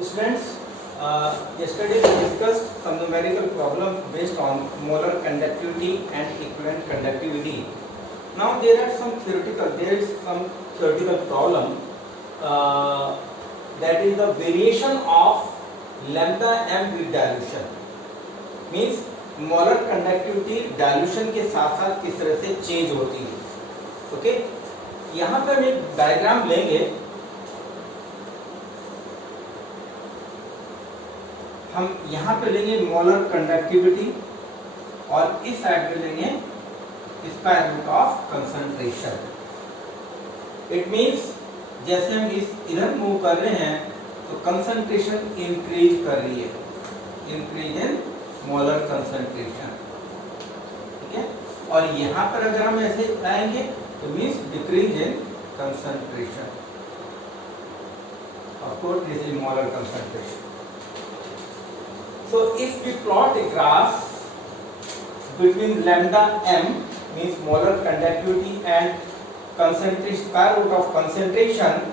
Students, yesterday we discussed some numerical problem based on molar conductivity and equivalent conductivity. Now there is some theoretical problem that is the variation of lambda m with dilution. Means molar conductivity dilution के साथ साथ किस तरह से change होती है. Okay, यहाँ पर हम एक डायग्राम लेंगे. हम यहाँ पे लेंगे मोलर कंडक्टिविटी और इस साइड में लेंगे square root of concentration. It means जैसे हम इधर मूव कर रहे हैं तो कंसंट्रेशन इंक्रीज कर रही है, इंक्रीज इन मोलर कंसंट्रेशन. ठीक है, और यहाँ पर अगर हम ऐसे आएंगे तो means decrease in concentration. Of course this is molar concentration. So if we plot a graph between lambda m means molar conductivity and concentration, square root of concentration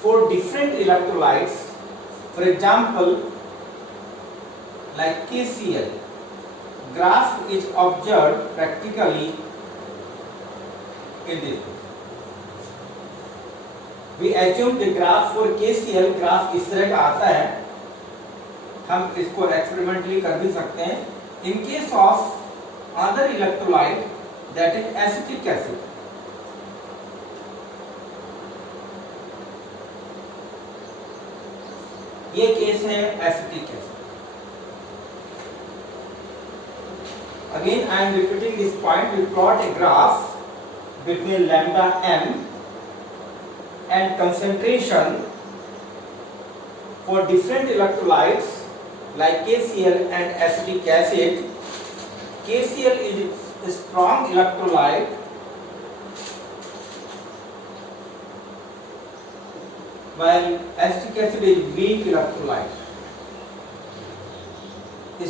for different electrolytes, for example like KCl, graph is observed practically in this way. We assume the graph for KCl graph इस तरह का आता है. हम इसको experimentally कर भी सकते हैं. In case of other electrolyte that is acetic acid, ये केस है acetic acid. Again I am repeating this point. We plot a graph between lambda m and concentration for different electrolytes like KCl and acetic acid. KCl is a strong electrolyte while acetic acid is weak electrolyte.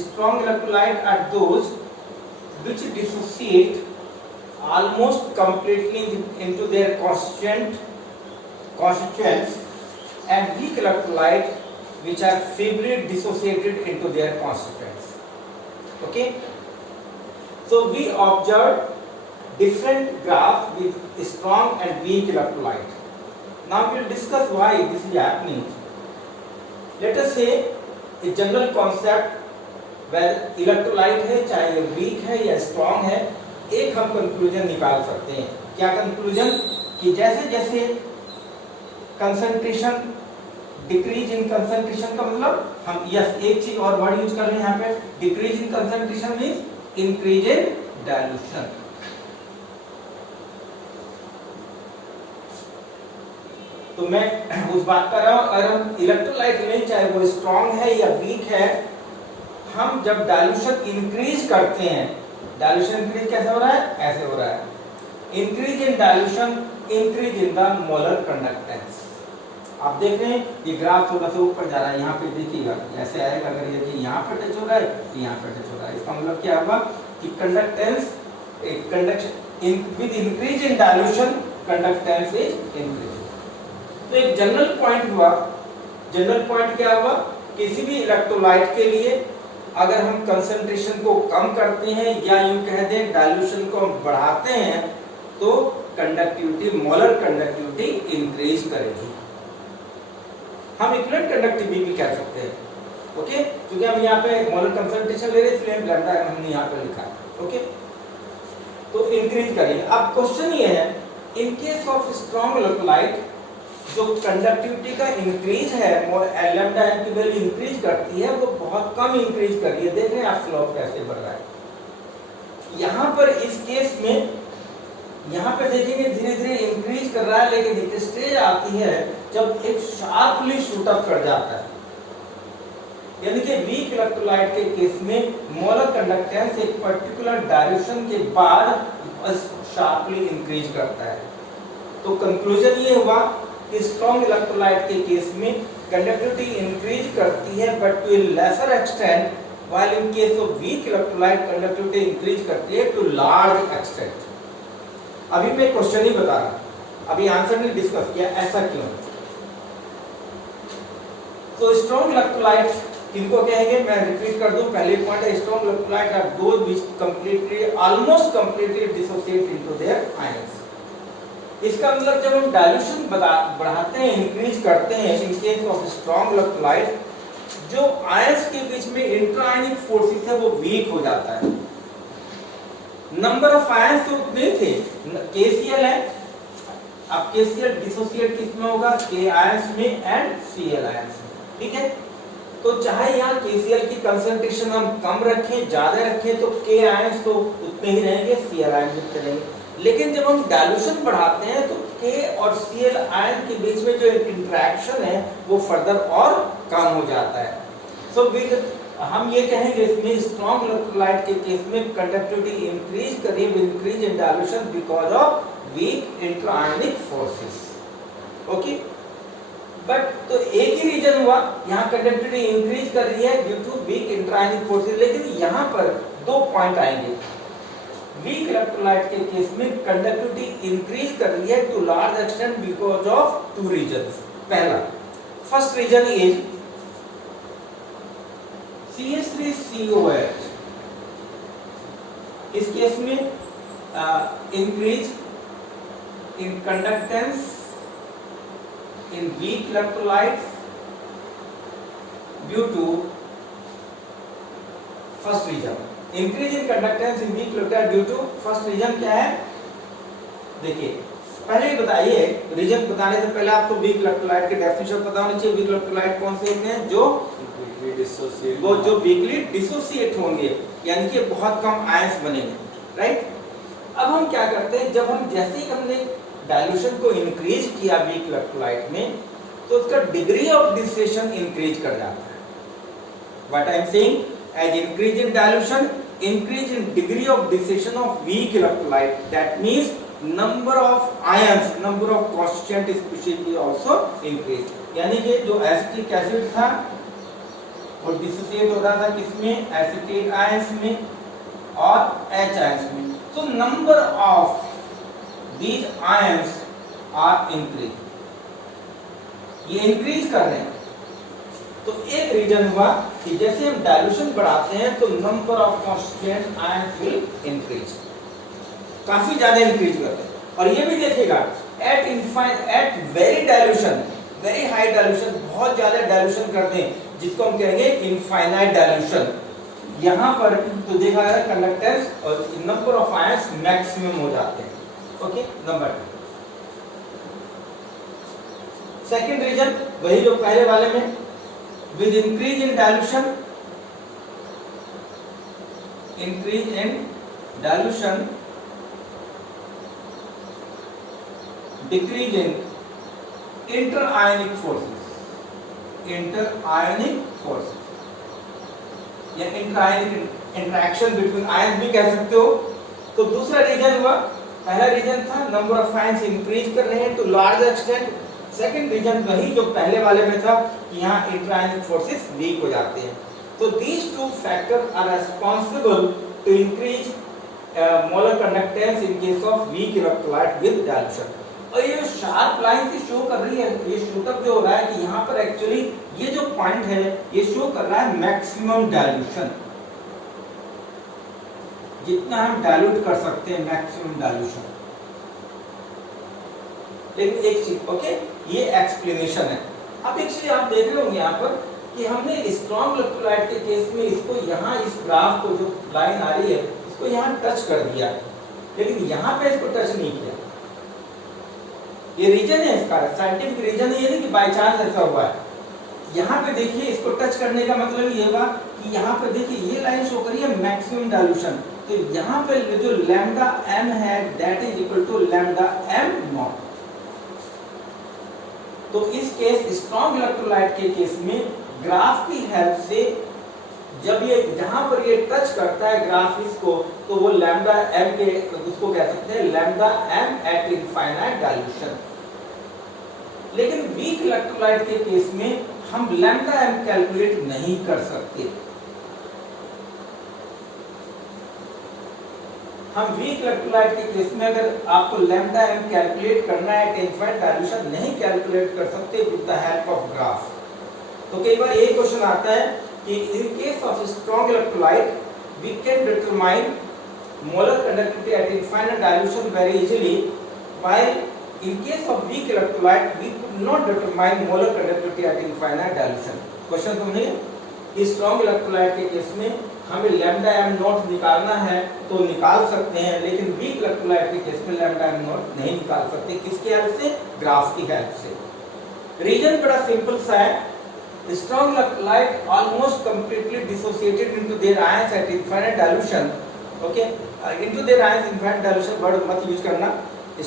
Strong electrolytes are those which dissociate almost completely into their constituents, and weak electrolytes which are feebly dissociated into their constituents. Okay, so we observed different graphs with strong and weak electrolyte. Now we will discuss why this is happening. Let us say a general concept where electrolyte है, चाहे ये weak है या strong है, एक हम conclusion निकाल सकते हैं. क्या conclusion? कि जैसे जैसे concentration डिक्रीज इन कंसंट्रेशन का मतलब हम यस एक चीज और वर्ड यूज कर रहे हैं यहाँ पे. Decrease in concentration means increase in dilution. तो मैं उस बात कर रहा हूं, अगर हम इलेक्ट्रोलाइट में चाहे वो स्ट्रॉन्ग है या वीक है, हम जब डाइल्यूशन इंक्रीज करते हैं, डाइल्यूशन इंक्रीज कैसे हो रहा है? ऐसे हो रहा है. Increase in dilution, increase in the molar conductance. आप देख रहे हैं ये ग्राफ थोड़ा सा ऊपर जा रहा है. यहाँ पे देखिएगा ऐसे आएगा. अगर ये कि यहाँ पे टच हो रहा है तो यहाँ पे टच हो रहा है. इसका मतलब क्या होगा कि conductance conduction with increase in dilution conductance is increase. तो एक जनरल पॉइंट हुआ. जनरल पॉइंट क्या हुआ? किसी भी इलेक्ट्रोलाइट के लिए अगर हम कंसंट्रेशन को कम करते हैं या यूं कह दें डाइल्यूशन को बढ़ाते हैं तो कंडक्टिविटी, मोलर कंडक्टिविटी इंक्रीज करेगी. हम इक्विवेलेंट कंडक्टिविटी भी कह सकते हैं. ओके, क्योंकि हम यहाँ पे मोलर कंसंट्रेशन ले रहे हैं इसलिए लैम्डा हमने यहाँ पे लिखा है. ओके, तो इंक्रीज करेंगे. अब क्वेश्चन ये है, इन केस ऑफ स्ट्रॉन्ग इलेक्ट्रोलाइट जो कंडक्टिविटी का इंक्रीज है, लैम्डा एम की वैल्यू इंक्रीज करती है, वो बहुत कम इंक्रीज कर रही है. देख रहे हैं आप स्लोप कैसे बढ़ रहा है. यहाँ पर इस केस में यहाँ पे देखेंगे धीरे धीरे इंक्रीज कर रहा है, लेकिन एक स्टेज आती है जब एक शार्पली शूट अप कर जाता है. यानी कि वीक इलेक्ट्रोलाइट के केस में मोलर कंडक्टेंस एक पर्टिकुलर डायरेक्शन के बाद शार्पली इंक्रीज करता है. तो कंक्लूजन ये हुआ कि स्ट्रॉन्ग इलेक्ट्रोलाइट के केस में कंडक्टिविटी इंक्रीज करती है but to a lesser extent, while in case of weak electrolyte conductivity increase करती है टू लार्ज एक्सटेंट. अभी मैं क्वेश्चन ही बता रहा, अभी आंसर नहीं डिस्कस किया. ऐसा क्यों? तो स्ट्रॉन्ग इलेक्ट्रोलाइट किनको कहेंगे, मैं रिपीट कर दूं, पहले पॉइंट है strong electrolyte are those which completely almost completely dissociate into their ions. इसका मतलब जब हम डाइल्यूशन बढ़ाते हैं, इंक्रीज करते हैं in case of strong electrolyte, जो आयंस के बीच में इंट्राआयनिक फोर्सेस है वो वीक हो जाता है। नंबर ऑफ आयंस तो उतने थे, KCl है, अब KCl डिसोसिएट किसमें होगा, K आयंस में एंड Cl आयंस में, ठीक है। तो चाहे यहाँ KCl की कंसंट्रेशन हम कम रखें, ज्यादा रखें, तो K आयंस तो उतने ही रहेंगे, Cl आयंस उतने रहेंगे। लेकिन जब हम डाइल्यूशन बढ़ाते हैं तो K और Cl आयन के बीच में जो इंटरेक्शन है वो फर्दर और कम हो जाता है। सो हम ये कहेंगे इसमें स्ट्रॉन्ग इलेक्ट्रोलाइट के केस में कंडक्टिविटी इंक्रीज करिए with increase in dilution because of weak intraionic forces. Okay, but तो एक ही रीजन हुआ, यहाँ कंडक्टिविटी इंक्रीज कर रही है due to weak intraionic forces, लेकिन यहाँ पर दो पॉइंट आएंगे। वीक इलेक्ट्रोलाइट के केस में कंडक्टिविटी इंक्रीज कर रही है to large extent because of two reasons. पहला, फर्स्ट रीजन इज CH3COH, इस केस में increase in conductance in weak electrolytes due to first reason, increase in conductance in weak electrolyte due to first reason क्या है, देखिए पहले बताइए, reason बताने से पहले आपको वीक इलेक्ट्रोलाइट के डेफिनेशन पता होनी चाहिए। वीक इलेक्ट्रोलाइट कौन से होते हैं, जो वीकली डिसोसिएट होंगे, यानी कि बहुत कम आयंस बनेंगे, राइट। अब हम क्या करते हैं, जब हम जैसे ही हमने डाइल्यूशन को इंक्रीज किया वीक इलेक्ट्रोलाइट में, तो उसका डिग्री ऑफ डिसोसिएशन इंक्रीज कर जाता है। What I am saying, as increase in dilution, increase in degree of dissociation of weak electrolyte, that means number of ions, number of constituent species also increase. यानी कि जो acetic acid था वो dissociate होता था किसमें, एसिटेट आयंस में और H आयंस में। So number of these ions are increased, ये इंक्रीज कर रहे हैं। तो एक रीजन हुआ कि जैसे हम डाइल्यूशन बढ़ाते हैं तो number of constituent ions will increase, काफी ज्यादा इंक्रीज करते हैं। और ये भी देखिएगा at very dilution, very high dilution, बहुत ज्यादा डाइल्यूशन करते हैं जिसको हम कहेंगे इनफाइनाइट डाइल्यूशन। यहाँ पर तो देखा है कंडक्टेंस और नंबर ऑफ आयंस मैक्सिमम हो जाते हैं। Okay, number 2। सेकेंड रीजन वही जो पहले वाले में, with increase in dilution, increase in dilution, decrease in interionic forces, interionic forces या इंटरआयनिक इंटरेक्शन बिटवीन आयंस भी कह सकते हो। तो दूसरा रीजन हुआ, पहला रीजन था नंबर ऑफ आयंस इंक्रीज कर रहे हैं to large extent, second reason वही जो पहले वाले में था कि यहाँ इंट्राआयनिक फोर्सेस वीक हो जाते हैं। तो these two factor are responsible to increase molar conductance in case of weak electrolyte with dilution. और ये शार्प लाइन से शो कर रही है, ये शूटअप जो हो रहा है कि यहाँ पर एक्चुअली ये जो पॉइंट है ये शो कर रहा है मैक्सिमम डाइल्यूशन, जितना हम डाइल्यूट कर सकते हैं मैक्सिमम डाइल्यूशन। लेकिन एक चीज, ओके, ये एक्सप्लेनेशन है। अब एक चीज आप देख रहे होंगे यहाँ पर कि हमने स्ट्रॉन्ग इलेक्ट्रोलाइट के केस में इसको यहाँ इस ग्राफ को जो लाइन आ रही है इसको यहाँ टच कर दिया, लेकिन यहाँ पे इसको टच नहीं किया। ये रीजन है इसका, साइंटिफिक रीजन है, ये नहीं कि बाय चांस ऐसा हुआ है। यहाँ पे देखिए, इसको टच करने का मतलब ये होगा कि यहाँ पे देखिए ये लाइन शो करी है मैक्सिमम डाइल्यूशन, तो यहाँ पे जो लैम्डा m है that is equal to lambda m nought. तो इस केस स्ट्रॉन्ग इलेक्ट्रोलाइट के केस में ग्राफ की हेल्प से जब ये जहां पर ये टच करता है ग्राफ इसको, तो वो लैम्डा m के उसको कह सकते हैं lambda m eight infinite dilution. लेकिन वीक इलेक्ट्रोलाइट के केस में हम लैम्डा m कैलकुलेट नहीं कर सकते। हम वीक इलेक्ट्रोलाइट के केस में अगर आपको लैम्डा m कैलकुलेट करना है एट इनफाइनाइट डाइल्यूशन नहीं कैलकुलेट कर सकते with the help of graph. तो कई बार ये क्वेश्चन आता है कि in case of strong electrolyte we can determine molar conductivity at infinite dilution very easily, while in case of weak electrolyte we could not determine molar conductivity at infinite dilution. Question समझिए कि strong electrolyte के case में हमें lambda M not निकालना है तो निकाल सकते हैं, लेकिन वीक इलेक्ट्रोलाइट के केस में लैम्डा एम नॉट नहीं निकाल सकते। किसकी हेल्प से? ग्राफ की हेल्प से। रीजन बड़ा सिंपल सा है, strong electrolyte almost completely dissociated into their ions eight infinite dilution. Okay, into their ions infinite dilution word मत यूज करना।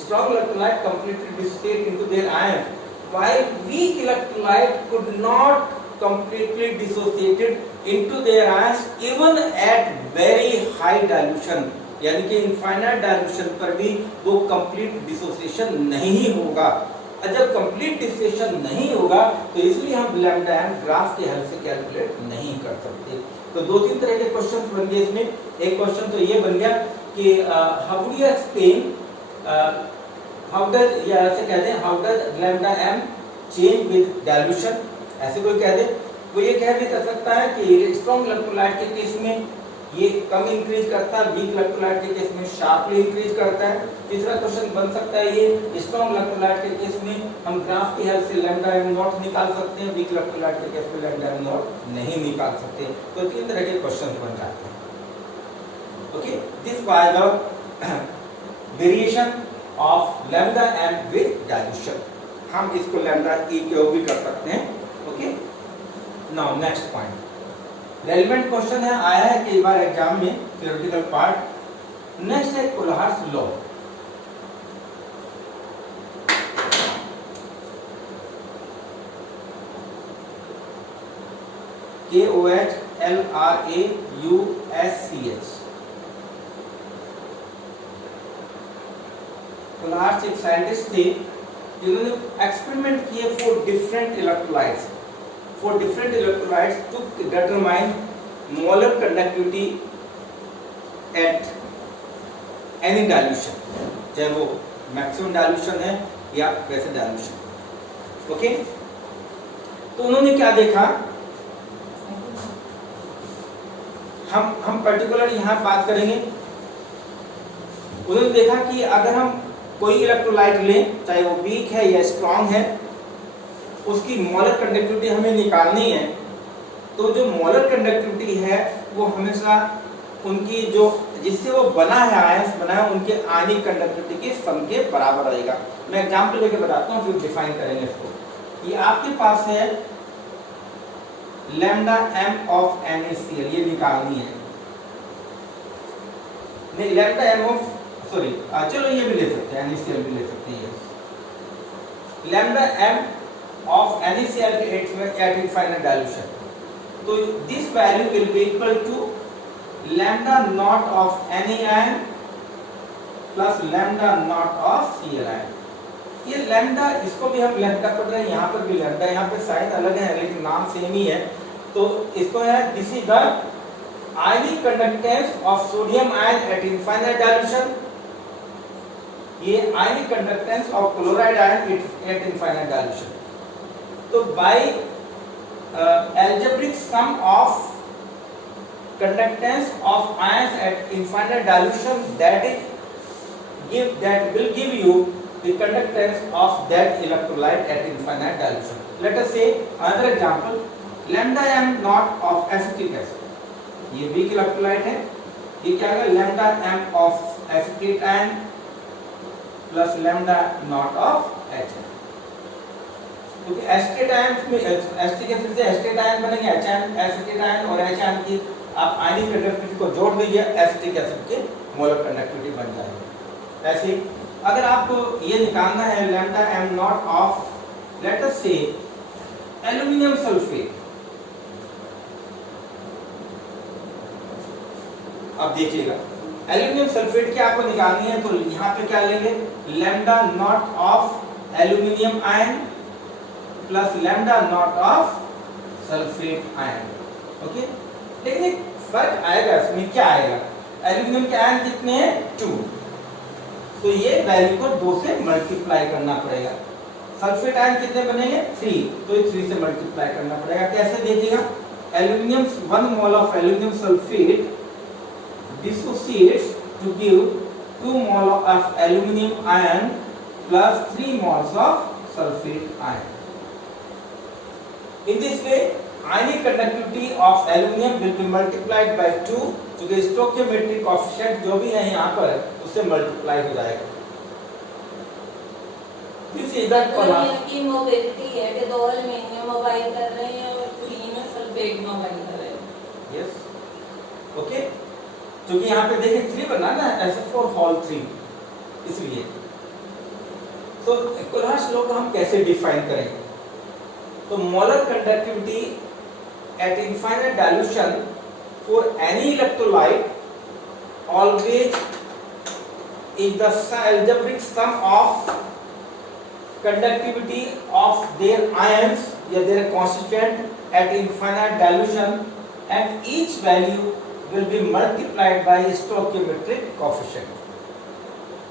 strong electrolyte completely dissociate into their ions, while weak electrolyte could not completely dissociated into their ions even at very high dilution, यानी कि infinite dilution पर भी वो complete dissociation नहीं होगा। जब complete dissociation नहीं होगा तो इसलिए हम lambda m ग्राफ की हेल्प से कैलकुलेट नहीं कर सकते। तो दो तीन तरह के क्वेश्चंस बन गए इसमें। एक क्वेश्चन तो ये बन गया कि how do you explain, how does, या ऐसे कह दें how does lambda M change with dilution, ऐसे कोई कह दे। वो ये कह भी कर सकता है कि स्ट्रॉन्ग इलेक्ट्रोलाइट के केस में ये कम इंक्रीज करता है, वीक इलेक्ट्रोलाइट के केस में शार्पली इंक्रीज करता है। तीसरा क्वेश्चन बन सकता है ये स्ट्रॉन्ग इलेक्ट्रोलाइट के केस में हम ग्राफ की हेल्प से लैम्डा एम नॉट निकाल सकते हैं, वीक इलेक्ट्रोलाइट के केस में लैम्डा एम नॉट नहीं निकाल सकते। तो तीन तरह के क्वेश्चन बन जाते हैं। Okay, this was the variation of lambda M with dilution. हम इसको लैम्डा ई के भी कर सकते हैं। Okay, now next point, relevant question है, आया है कई बार एग्जाम में, थ्योरेटिकल पार्ट। नेक्स्ट है कोलहार्स लॉ। KOHLRAUSCH। कोलहार्स एक साइंटिस्ट थे जिन्होंने एक्सपेरिमेंट किए for different electrolytes, for different electrolytes to determine molar conductivity at any dilution, चाहे वो मैक्सिमम डाइल्यूशन है या वैसे डाइल्यूशन। ओके, तो उन्होंने क्या देखा, हम पर्टिकुलर यहाँ बात करेंगे। उन्होंने देखा कि अगर हम कोई इलेक्ट्रोलाइट लें, चाहे वो वीक है या स्ट्रॉन्ग है, उसकी मोलर कंडक्टिविटी हमें निकालनी है, तो जो मोलर कंडक्टिविटी है वो हमेशा उनकी जो जिससे वो बना है, आयंस बना है, उनके आयनिक कंडक्टिविटी के सम के बराबर रहेगा। मैं एग्जांपल लेके बताता हूँ, फिर डिफाइन करेंगे इसको। ये आपके पास है लैम्डा एम ऑफ NaCl, ये निकालनी है। नहीं, लैम्डा एम ऑफ, सॉरी, चलो ये भी ले सकते हैं, NaCl भी ले सकते हैं। Lambda M of NaCl at infinite dilution, so this value will be equal to lambda naught of NaIon plus lambda naught of Cl ion। ये लैम्डा, इसको भी हम लैम्डा पढ़ रहे हैं, यहाँ पर भी लैम्डा, यहाँ पे साइन अलग है लेकिन नाम सेम ही है। तो इसको है this is the ionic conductance of sodium ion at infinite dilution, ये ionic conductance of chloride ion at infinite dilution. तो by algebraic sum of conductance of ions at infinite dilution, that will give you the conductance of that electrolyte at infinite dilution। Let us say another example, lambda m naught of acetic acid, ये weak electrolyte है, ये क्या है, lambda m of acetate ion plus lambda naught of H। क्योंकि acetate ion में acetic acid से acetate ion बनेंगे, H ion, acetate ion और H आयन की आप आयनिक कंडक्टिविटी को जोड़ दीजिए, एसिटिक एसिड के मोलर कंडक्टिविटी बन जाएगी। ऐसे अगर आपको ये निकालना है lambda M not of, let us से एल्युमिनियम सल्फेट, अब देखिएगा एल्युमिनियम सल्फेट की आपको निकालनी है, तो यहाँ पे क्या लेंगे, lambda nought of aluminium ion plus lambda nought of sulphate ion. Okay, लेकिन एक फर्क आएगा इसमें, क्या आएगा, एल्युमिनियम के आयन कितने हैं, 2, तो ये वैल्यू को 2 से मल्टीप्लाई करना पड़ेगा। सल्फेट आयन कितने बनेंगे 3, तो ये 3 से मल्टीप्लाई करना पड़ेगा। कैसे देखिएगा, aluminium 1 mole of aluminium sulphate dissociates to give 2 mole of aluminium ion plus 3 moles of sulphate ion. In this way, ionic conductivity of aluminium will be multiplied by 2, क्योंकि स्टोइकियोमेट्रिक कोएफिशिएंट जो भी है यहाँ पर उससे मल्टीप्लाई हो जाएगा। This is that aluminium की मोबिलिटी है कि 2 एल्यूमिनियम मोबाइल कर रहे हैं और 3 सल्फेट मोबाइल कर रहे हैं। यस, ओके, क्योंकि यहाँ पे देखिए 3 बना ना SF4 होल 3, इसलिए। तो कोलहास लॉ को हम कैसे डिफाइन करेंगे? तो molar conductivity at infinite dilution for any electrolyte always is the algebraic sum of conductivity of their ions या their constituent at infinite dilution, and each value will be multiplied by stoichiometric coefficient।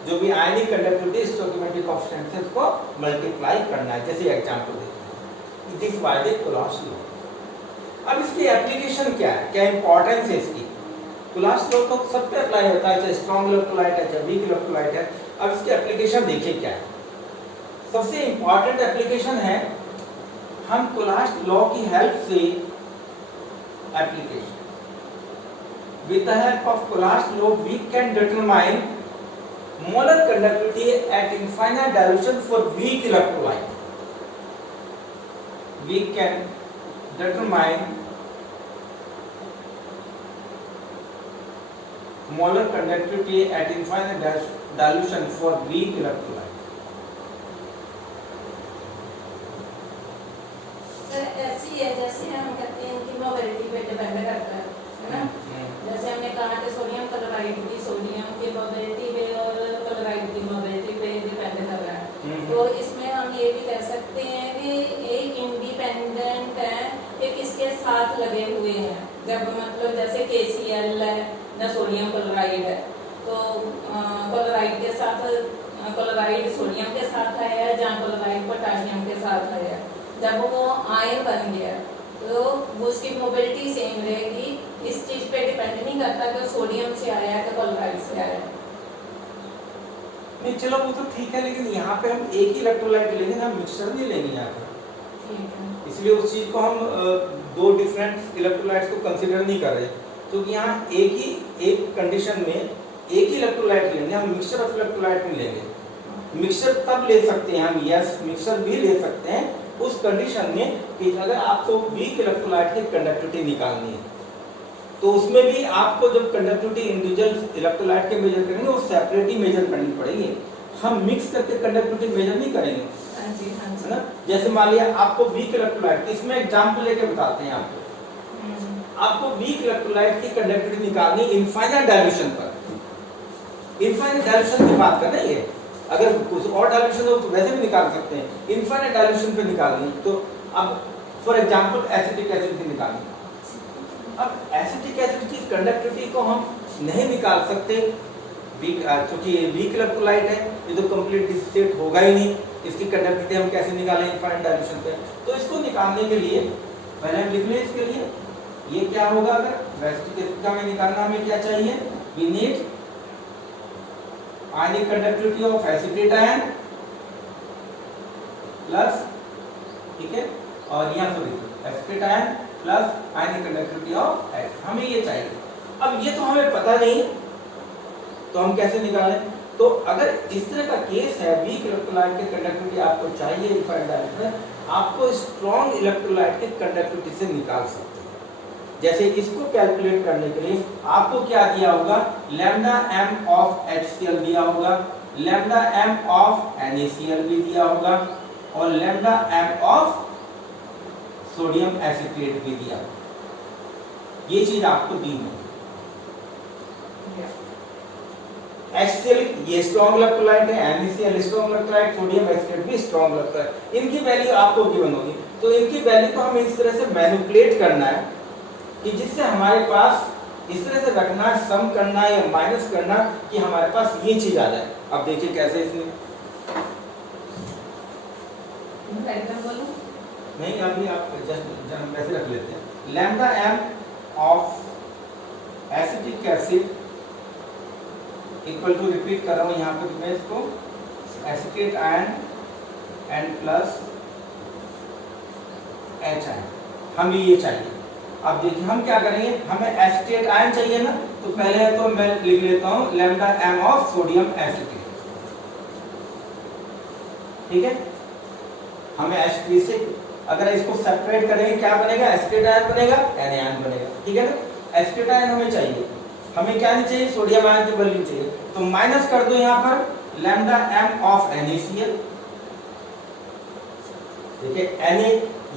जो भी आयनिक conductivity stoichiometric coefficient से उसको multiply करना है। जैसे example देखते हैं, दिस बाय द कोलहास लॉ। अब इसकी एप्लीकेशन क्या है, क्या इंपॉर्टेंस है इसकी? कोलहास लॉ तो सब पे अप्लाई होता है, चाहे स्ट्रॉन्ग इलेक्ट्रोलाइट है चाहे वीक इलेक्ट्रोलाइट है। अब इसकी एप्लीकेशन देखिए क्या है। सबसे इंपॉर्टेंट एप्लीकेशन है, हम कोलहास लॉ की हेल्प से application with the help of Kohlrausch law we can determine molar conductivity at infinite dilution for weak electrolyte। We can determine molar conductivity at infinite dilution for weak electrolyte। ऐसी है जैसे हम कहते हैं कि mobility पे depend करता है ना। जैसे हमने कहा कि सोडियम क्लोराइड की सोडियम की मोबिलिटी पे और क्लोराइड की मोबिलिटी पे डिपेंड कर रहा है। तो इसमें हम ये भी कह सकते हैं कि एक इंडिपेंडेंट है कि किसके साथ लगे हुए हैं। जब मतलब जैसे KCl है ना, सोडियम क्लोराइड है, तो क्लोराइड के साथ क्लोराइड सोडियम के साथ आया है, जहाँ क्लोराइड पोटाशियम के साथ आया है। जब वो आयन बन गया तो उसकी मोबिलिटी सेम रहेगी। इस चीज पे डिपेंड नहीं करता कि सोडियम से आया है कि क्लोराइड से आया है। नहीं चलो वो तो ठीक है, लेकिन यहाँ पे हम एक ही इलेक्ट्रोलाइट लेंगे ना, मिक्सचर नहीं लेंगे यहाँ पे। इसलिए उस चीज को हम दो डिफरेंट इलेक्ट्रोलाइट्स को कंसीडर नहीं कर रहे, क्योंकि तो यहाँ एक कंडीशन में एक ही इलेक्ट्रोलाइट लेंगे, हम मिक्सचर ऑफ इलेक्ट्रोलाइट नहीं लेंगे। मिक्सचर तब ले सकते हैं हम, यस मिक्सचर भी ले सकते हैं उस कंडीशन में कि अगर आपको वीक इलेक्ट्रोलाइट की कंडक्टिविटी निकालनी है, तो उसमें भी आपको जब कंडक्टिविटी इंडिविजुअल इलेक्ट्रोलाइट के मेजर करेंगे वो सेपरेट ही मेजर करनी पड़ेगी। हम मिक्स करके कंडक्टिविटी मेजर नहीं करेंगे, है ना। जैसे मान लिया आपको वीक इलेक्ट्रोलाइट, इसमें एग्जांपल लेके बताते हैं आपको वीक इलेक्ट्रोलाइट की कंडक्टिविटी निकालनी इनफाइनाइट डायल्यूशन पर। इनफाइनाइट डायल्यूशन की बात कर रहे हैं, अगर कुछ और डायल्यूशन हो तो वैसे भी निकाल सकते हैं। इनफाइनाइट डायल्यूशन पे निकालनी तो अब फॉर एग्जांपल एसिटिक एसिड की निकालनी। अब एसिटिक एसिड की कंडक्टिविटी को हम नहीं निकाल सकते क्योंकि ये वीक इलेक्ट्रोलाइट है, ये तो कंप्लीट डिसोसिएट होगा ही नहीं। इसकी कंडक्टिविटी हम कैसे निकालें इनफाइनाइट डायल्यूशन पे? तो इसको निकालने के लिए पहले हम लिख लें इसके लिए ये क्या होगा। अगर एसिटिक एसिड का हमें निकालना, हमें क्या चाहिए? We need ionic conductivity of acetate ion plus, ठीक है, और यहाँ पर acetate ion plus ionic conductivity of H, हमें ये चाहिए। अब ये तो हमें पता नहीं, तो हम कैसे निकालें? तो अगर इस तरह का केस है, वीक इलेक्ट्रोलाइट की कंडक्टिविटी आपको चाहिए इनफाइनाइट डायल्यूशन, आपको स्ट्रॉन्ग इलेक्ट्रोलाइट की कंडक्टिविटी से निकाल सकते हैं। जैसे इसको कैलकुलेट करने के लिए आपको क्या दिया होगा? लैम्डा m ऑफ HCl दिया होगा, लैम्डा m ऑफ NaCl भी दिया होगा, और lambda m of sodium acetate भी दिया होगा। ये चीज आपको दी होगी। HCl ये स्ट्रॉन्ग इलेक्ट्रोलाइट है, NaCl strong electrolyte, sodium acetate भी स्ट्रॉन्ग इलेक्ट्रोलाइट, इनकी वैल्यू आपको गिवन होगी। तो इनकी वैल्यू को हमें इस तरह से मैनिपुलेट करना है कि जिससे हमारे पास इस तरह से रखना है, सम करना है या माइनस करना, कि हमारे पास ये चीज आ जाए। अब देखिए कैसे इसमें डायग्राम बोलूं? नहीं, अभी आप जस्ट वैसे रख लेते हैं। Lambda M of acetic acid equal to, repeat कर रहा हूँ यहाँ पे मैं इसको, acetate ion and plus H ion, हमें ये चाहिए। अब देखिए हम क्या करेंगे, हमें एसिटेट आयन चाहिए ना, तो पहले तो मैं लिख लेता हूँ lambda M of sodium acetate, ठीक है। हमें H3 से अगर इसको सेपरेट करेंगे क्या बनेगा, एसिटेट आयन बनेगा, Na आयन बनेगा, ठीक है ना। एसिटेट आयन हमें चाहिए, हमें क्या नहीं चाहिए, सोडियम आयन की वैल्यू चाहिए, तो माइनस कर दो यहाँ पर लैम्डा एम ऑफ NaCl, देखिए Na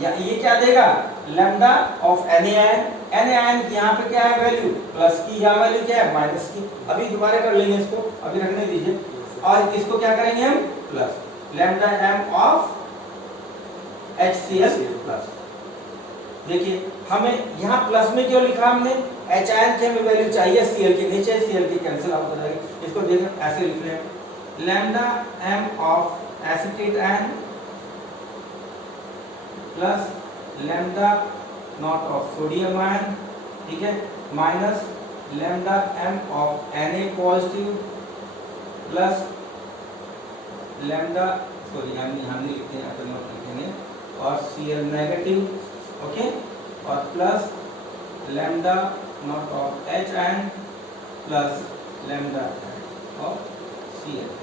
या ये क्या देगा, lambda of Na ion, Na ion की यहाँ पे क्या है वैल्यू, प्लस की, या वैल्यू क्या है माइनस की। अभी दोबारा कर लेंगे इसको, अभी रखने दीजिए, और इसको क्या करेंगे हम, plus lambda M of HCl plus. देखिए हमें यहाँ प्लस में क्यों लिखा हमने, H आयन की हमें वैल्यू चाहिए, Cl की नीचे, Cl की कैंसिल आउट हो जाएगी। इसको देखें ऐसे लिख रहे हैं, lambda M of acetate ion plus lambda nought of sodium ion, ठीक है, minus lambda M of Na positive plus lambda, sorry हम यहाँ नहीं लिखते हैं, अपन नोट लिखेंगे, और Cl नेगेटिव, ओके, और plus lambda nought of H ion plus lambda of Cl।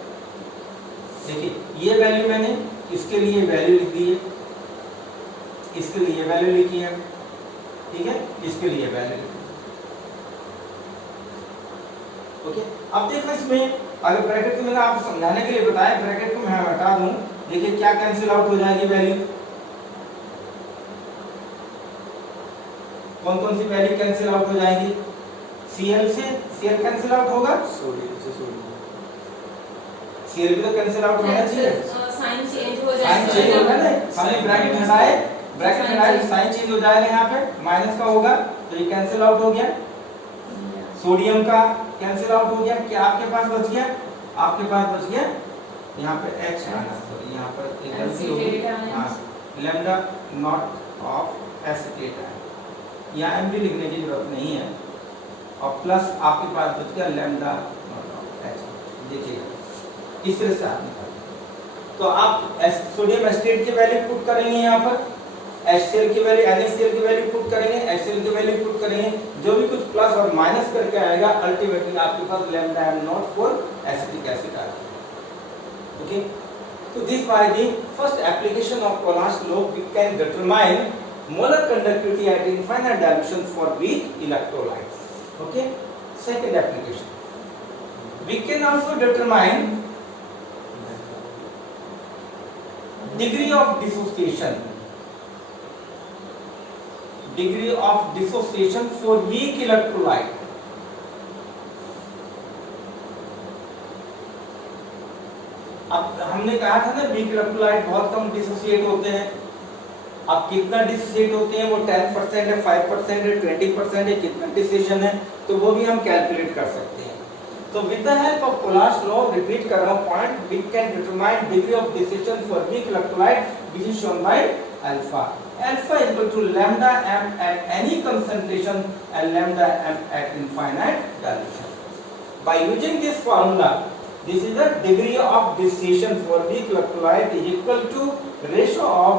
देखिए ये वैल्यू मैंने इसके लिए वैल्यू लिख दी है, इसके लिए वैल्यू लिखी है, ठीक है, इसके लिए वैल्यू लिखी, ओके। अब देखो इसमें अगर ब्रैकेट को मैंने आपको समझाने के लिए बताया, ब्रैकेट को मैं हटा दूं, देखिए क्या कैंसिल आउट हो जाएगी वैल्यू, कौन कौन सी वैल्यू कैंसिल आउट हो जाएंगी, Cl से Cl कैंसिल आउट होगा, सोडियम से सोडियम, Cl भी तो कैंसिल आउट होना चाहिए, साइन चेंज हो साइन चेंज होगा ना, हमने ब्रैकेट हटाए, ब्रैकेट हटाए, साइन चेंज हो जाएगा, यहाँ पे माइनस का होगा, तो ये कैंसिल आउट हो गया, सोडियम का कैंसिल आउट हो गया, क्या आपके पास बच गया, आपके पास बच गया यहाँ पे H आना, सॉरी यहाँ पर एक गलती हो गई, हाँ, lambda nought of acetate ion, यहाँ M भी लिखने की जरूरत नहीं है, और प्लस आपके पास बच गया लैम्डा नॉट ऑफ H। देखिएगा इस तरह से आप निकालें, तो आप सोडियम एसिटेट की वैल्यू पुट करेंगे यहाँ पर, HCl की वैल्यू, NaCl की वैल्यू पुट करेंगे, HCl की वैल्यू पुट करेंगे, जो भी कुछ प्लस और माइनस करके आएगा, अल्टीमेटली आपके पास lambda M not for acetic acid आ जाएगा, ओके। तो this by the first application of Paul's law we can determine molar conductivity at infinite dilution for weak electrolytes, okay. Second application, we can also determine degree of dissociation, degree of dissociation for weak electrolyte। अब हमने कहा था ना weak electrolyte बहुत कम dissociate होते हैं, अब कितना डिसोसिएट होते हैं, वो 10% है, 5% है, 20% है, कितना डिसोसिएशन है, तो वो भी हम कैलकुलेट कर सकते हैं। तो with the help of Paul's law, repeat कर रहा हूं point, we can determine degree of dissociation for weak electrolyte, which is shown by alpha. Alpha is equal to lambda m at any concentration and lambda m at infinite dilution. By using this formula, this is the degree of dissociation for weak electrolyte is equal to ratio of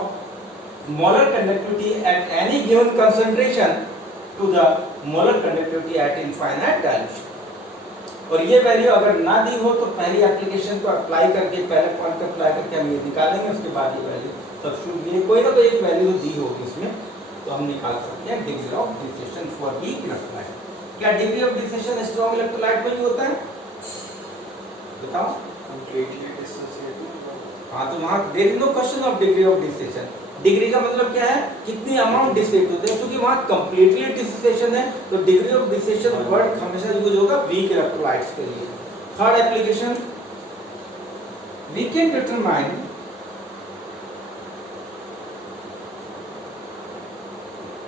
molar conductivity at any given concentration to the molar conductivity at infinite dilution. और ये value अगर ना दी हो तो पहली application को apply करके, पहले पॉइंट को अप्लाई करके हम ये निकालेंगे, उसके बाद ये वैल्यू सब्स्टिट्यूट ये कोई ना कोई एक वैल्यू दी होगी इसमें, तो हम निकाल सकते हैं degree of dissociation for weak electrolyte. क्या degree of dissociation strong electrolyte में ही होता है, बताओ, कंप्लीटली डिसोसिएटेड, हाँ, तो वहाँ there is no question of degree of dissociation. Degree का मतलब क्या है, कितनी अमाउंट डिसोसिएट होते हैं, क्योंकि वहाँ कंप्लीटली डिसोसिएशन है, तो डिग्री ऑफ डिसोसिएशन वर्ड हमेशा यूज होगा वीक इलेक्ट्रोलाइट्स के लिए। Third application, we can determine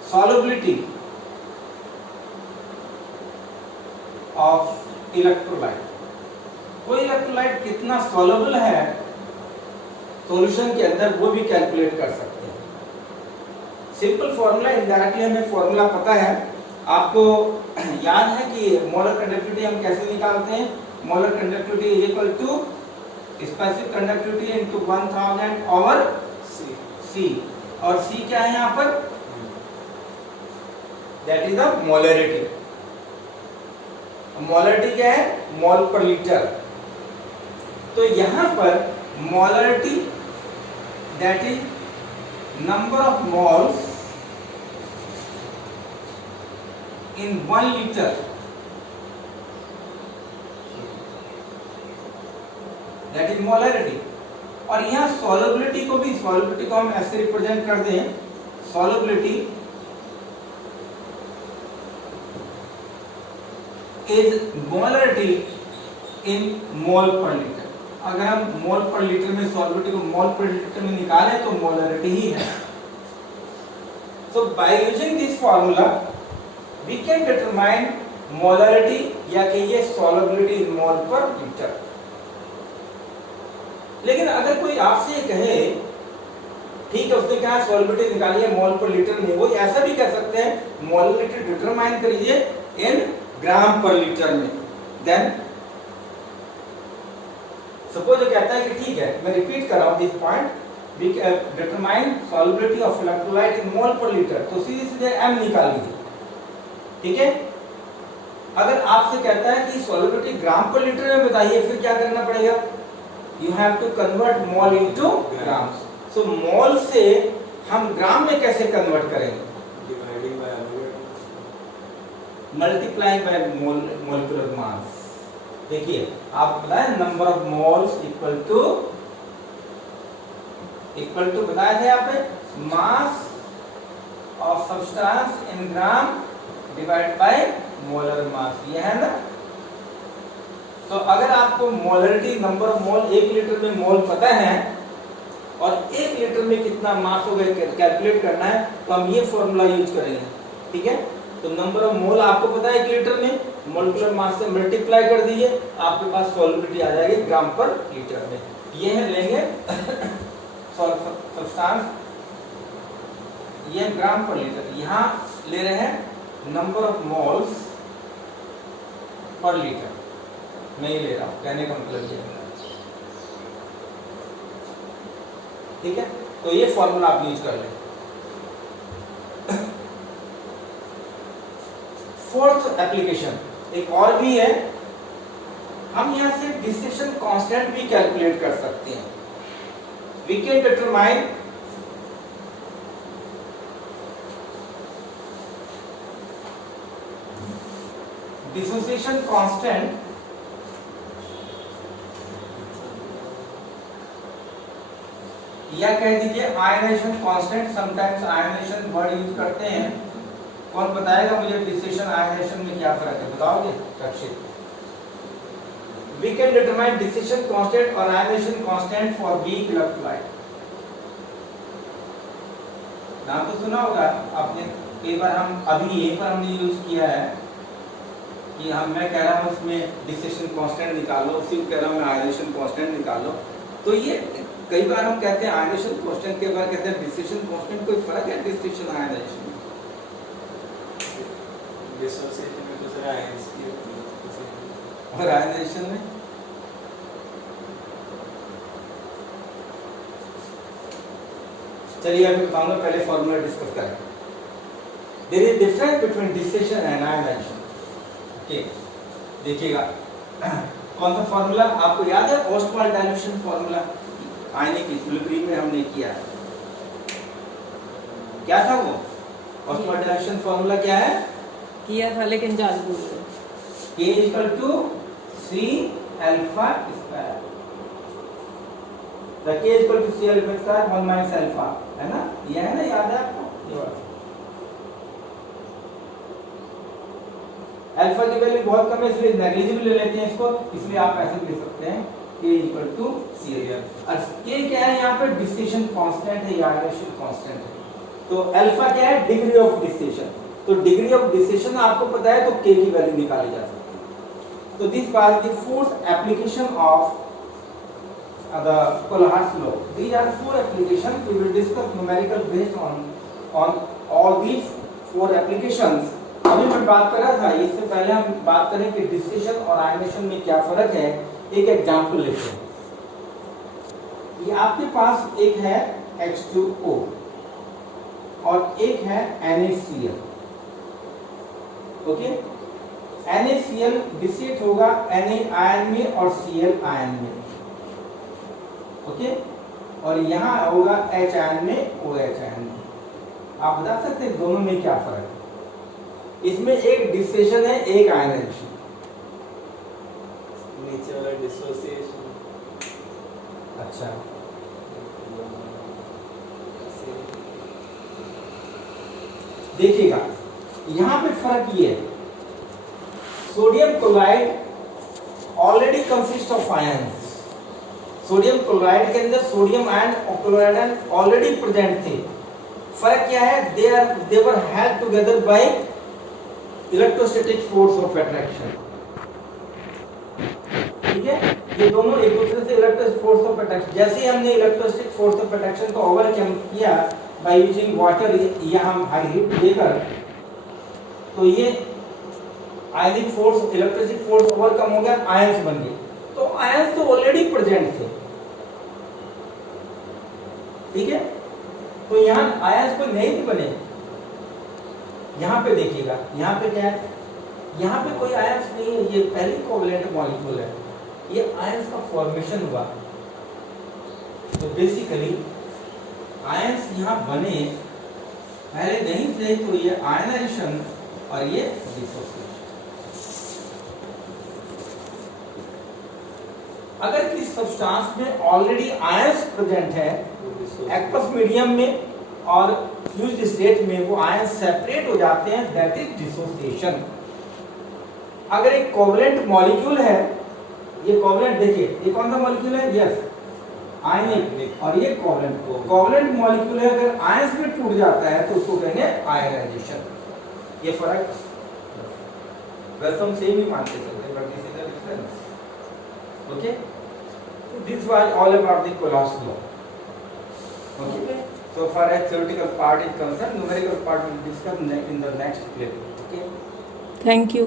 solubility of electrolyte, कोई इलेक्ट्रोलाइट कितना soluble है सॉल्यूशन के अंदर वो भी कैलकुलेट कर सकते हैं। सिंपल फॉर्मूला, इनडायरेक्टली हमें फॉर्मूला पता है। आपको याद है कि मोलर कंडक्टिविटी हम कैसे निकालते हैं? Molar conductivity is equal to specific conductivity into 1000 over C। और C क्या है यहाँ पर? That is the molarity. Molarity क्या है? Mole per litre. तो यहाँ पर molarity that is number of moles in 1 liter, that is molarity। और यहाँ solubility को हम ऐसे रिप्रेजेंट कर दें, solubility is molarity in mole per liter। अगर हम मोल पर लीटर में solubility को मोल पर लीटर में निकालें तो मोलरिटी ही है। So by using this formula we can determine molarity या कहिए solubility in mole per liter। लेकिन अगर कोई आपसे कहे ठीक है, उसने कहा solubility निकालिए मोल पर लीटर में, वो ऐसा भी कह सकते हैं मोलरिटी डिटरमाइन करिए इन ग्राम पर लीटर में। देन सपोज ये कहता है कि ठीक है, मैं रिपीट कर रहा हूं this point, we determine solubility of electrolyte in mole per liter, तो सीधे m निकाल लीजिए। ठीक है। अगर आपसे कहता है कि सॉल्युबिलिटी ग्राम पर लीटर में बताइए, फिर क्या करना पड़ेगा? You have to convert mole into grams. So mole से हम ग्राम में कैसे कन्वर्ट करेंगे? Dividing by multiplying by molecular mass. देखिए आप बताएं number of moles equal to बताया था यहाँ पे mass of substance in gram divide by molar mass, ये है ना। तो अगर आपको molarity number of mole 1 litre में मोल पता है और 1 लीटर में कितना मास होगा कैलकुलेट करना है, तो हम ये फॉर्मूला यूज करेंगे। ठीक है। तो नंबर ऑफ मोल आपको पता है 1 लीटर में, मोलिकुलर मास से मल्टीप्लाई कर दीजिए, आपके पास सॉल्युबिलिटी आ जाएगी ग्राम पर लीटर में। ये है लेंगे सब्सटेंस, ये ग्राम पर लीटर। यहाँ ले रहे हैं number of moles per litre, मैं ये ले रहा हूं, कहने का मतलब ये है। ठीक है। तो ये फॉर्मूला आप यूज कर लें। फोर्थ एप्लीकेशन एक और भी है, हम यहां से डिस्टिलेशन कांस्टेंट भी कैलकुलेट कर सकते हैं। We can determine dissociation constant या कह दीजिए ionisation constant. Sometimes ionisation word use करते हैं। कौन बताएगा मुझे डिसोसिएशन आयनाइजेशन में क्या फर्क है? बताओगे Rakshit? We can determine dissociation constant और ionisation constant for weak electrolyte. नाम तो सुना होगा आपने, कई बार हम अभी यहीं पर हमने यूज किया है कि मैं कह रहा हूँ उसमें डिसोसिएशन कांस्टेंट निकालो, उसी को कह रहा हूँ मैं आयनाइजेशन कांस्टेंट निकालो। तो ये कई बार हम कहते हैं आयनाइजेशन कांस्टेंट, कई बार कहते हैं डिसोसिएशन कांस्टेंट। कोई फर्क है डिसोसिएशन आयनाइजेशन में? डिसोसिएशन में तो सर आयंस की होती है और आयनाइजेशन में चलिए अभी बताऊंगा, पहले फॉर्मूला डिस्कस करें। There is difference between dissociation and ionisation. Okay, देखिएगा कौन सा फॉर्मूला आपको याद है? Ostwald dilution formula, ionic equilibrium में हमने किया है। क्या था वो ओस्टवाल्ड डाइल्यूशन फॉर्मूला? क्या है? किया था लेकिन जान भूल गए। K equal to C alpha square. The K equal to C alpha square 1 minus alpha, है ना? ये है ना, याद है आपको? ये बात अल्फा की वैल्यू बहुत कम है इसलिए नेग्लिजिबल ले लेते हैं इसको, इसलिए आप ऐसे भी ले सकते हैं K इक्वल टू C। और K क्या है यहाँ पे? डिस्टिलेशन कांस्टेंट है या आयनाइजेशन कांस्टेंट है। तो अल्फा क्या है? Degree of distillation. तो डिग्री ऑफ डिस्टिलेशन आपको पता है तो K की वैल्यू निकाली जा सकती है। तो this was the fourth application of the Kohlhart's law. These are 4 applications. We will discuss numerical based on all these 4 applications. अभी मैं बात कर रहा था, इससे पहले हम बात करें कि डिस्टिलेशन और आयनेशन में क्या फर्क है. एक एग्जांपल लेते हैं. ये आपके पास एक है H2O और एक है NaCl. ओके, NaCl डिस्टिलेट होगा Na आयन में और Cl आयन में. ओके, और यहाँ होगा H आयन में OH आयन में. आप बता सकते हैं दोनों में क्या फर्क है? इसमें एक डिस्टिलेशन है, एक आयनाइजेशन. नीचे वाला डिसोसिएशन. अच्छा, देखिएगा यहाँ पे फर्क ये है. Sodium chloride already consist of ions. Sodium chloride के अंदर सोडियम आयन और क्लोराइड आयन ऑलरेडी प्रेजेंट थे. फर्क क्या है? They were held together by electrostatic force of attraction. ठीक है, ये दोनों एक दूसरे से इलेक्ट्रोस्टैटिक फोर्स ऑफ अट्रैक्शन. जैसे ही हमने इलेक्ट्रोस्टैटिक फोर्स ऑफ अट्रैक्शन को ओवरकम किया बाय यूजिंग वाटर या हम हाई हीट देकर, तो ये आयनिक फोर्स, इलेक्ट्रोस्टैटिक फोर्स ओवरकम हो गया, आयंस बन गए. तो आयंस तो ऑलरेडी प्रेजेंट थे. ठीक है, तो यहाँ आयंस कोई नए नहीं बने. यहाँ पे देखिएगा, यहाँ पे क्या है? यहाँ पे कोई आयंस नहीं है, ये पहली कोवलेंट मॉलिक्यूल है. ये आयंस का फॉर्मेशन हुआ. तो बेसिकली आयंस यहाँ बने पहले नहीं थे, तो ये आयनाइजेशन और ये डिसोसिएशन. अगर किसी सब्सटेंस में ऑलरेडी आयंस प्रेजेंट है एक्वस मीडियम में और फ्यूज्ड स्टेट में, वो आयंस सेपरेट हो जाते हैं, दैट इज डिसोसिएशन. अगर एक कोवलेंट मॉलिक्यूल है, ये कोवलेंट देखिए, ये कौन सा मॉलिक्यूल है? यस, आयनिक. और ये कोवलेंट मॉलिक्यूल है. अगर आयंस में टूट जाता है तो उसको कहेंगे आयनाइजेशन. ये फर्क वैसे हम सेम ही मानते चलते हैं, but this is the difference. Okay, this was all about the Kohlrausch's law. Okay. So far as theoretical part is concerned, numerical part will discuss in the next clip. Okay. Thank you.